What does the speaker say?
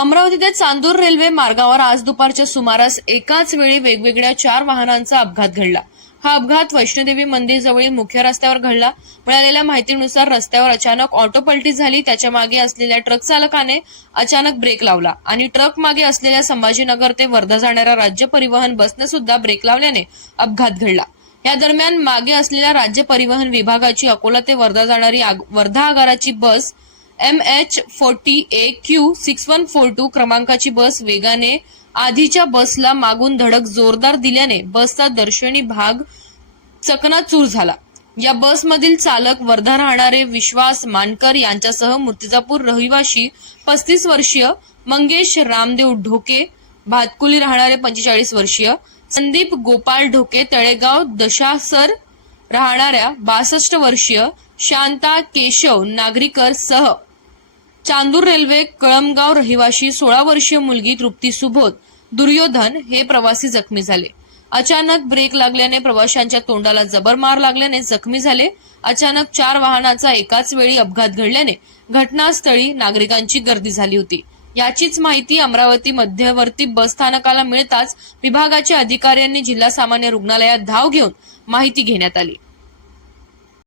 अमरावती ते चांदूर रेल्वे मार्गावर आज दुपारच्या सुमारास एकाच वेळी वेगवेगळ्या 4 वाहनांचा अपघात घडला। हा अपघात वैष्णोदेवी मंदिर जवळील मुख्य रस्त्यावर घडला। मिळालेल्या माहितीनुसार रस्त्यावर अचानक ऑटो पलटी झाली। त्याच्या मागे असलेल्या ट्रक चालकाने अचानक ब्रेक लावला आणि ट्रक मागे असलेल्या संभाजीनगर ते वर्धा जाणाऱ्या राज्य परिवहन बसने सुद्धा ब्रेक लावल्याने अपघात घडला। या दरम्यान मागे असलेल्या राज्य परिवहन विभागाची अकोला ते वर्धा जाणारी वर्धा आगाराची बस MH40AQ6142 क्रमांकाची बस वेगाने आधीच्या बसला मागून धडक जोरदार दिल्याने बसचा दर्शनी भाग चकनाचूर झाला। या बसमधील चालक वर्धा राहणारे विश्वास मानकर यांच्यासह मूर्तिजापूर रहिवाशी 35 वर्षीय मंगेश रामदेव ढोके, भातकुली राहणारे 45 वर्षीय संदीप गोपाल ढोके, तळेगाव दशासर राहणाऱ्या 62 वर्षीय शांता केशव नागरीकर सह चांदूर रेल्वे कळमगाव रहिवाशी 16 वर्षीय मुलगी तृप्ती सुबोध दुर्योधन हे प्रवासी जखमी झाले। अचानक ब्रेक लागल्याने प्रवाशांच्या तोंडाला जबर मार लागल्याने जखमी झाले। अचानक 4 वाहनांचा एकाच वेळी अपघात घडल्याने घटनास्थळी नागरिकांची गर्दी झाली होती। याचीच माहिती अमरावती मध्यवर्ती बस स्थानकाला मिळताच विभागाच्या अधिकाऱ्यांनी जिल्हा सामान्य रुग्णालयात धाव घेऊन माहिती घेण्यात आली।